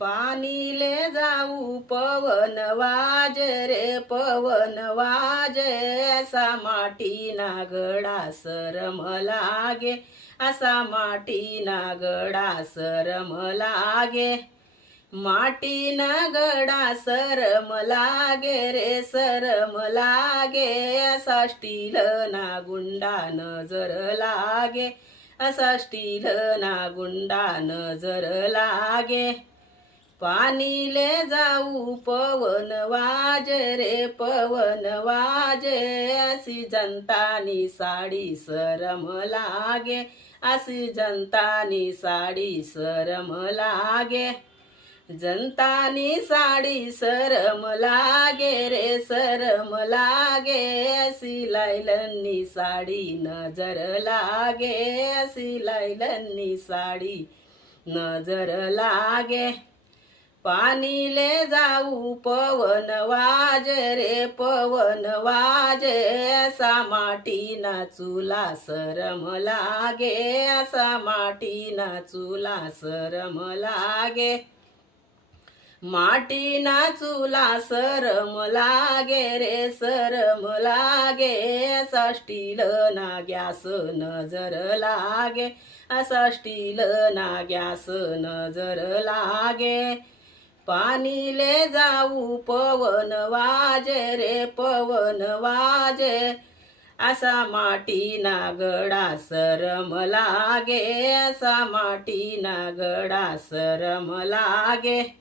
पाणीले जाऊ पवन वाजे रे पवन वाजे, असा माटीना गडा सरम लागे, असा माटीना गडा सरम लागे. माटीना गडा सरम लागे रे सरम लागे, असा स्टील ना गुंडा नजर लागे, असा स्टील ना गुंडा नजर लागे. पाणीले जाऊ पवन वाजे रे पवन वाजे, अशी जनतानी साडी सरम लागे, अशी जनतानी साडी सरम लागे. जनतानी साडी सरम लागे रे सरम लागे, अशी लायलनी साडी नजर लागे, अशी लायलनी साडी नजर लागे. पाणीले जाऊ पवन वाजे रे पवन वाजे, असा माटीना चुला सरम लागे, असा माटीना चुला सरम लागे. माटीना चुला सरम लागे रे सरम लागे, असा स्टील ना गॅस नजर लागे, असा स्टील ना गॅस नजर लागे. पाणीले जाऊ पवन वाजे रे पवन वाजे, असा माटीना गडा सरम लागे, असा माटीना गडा सरम लागे.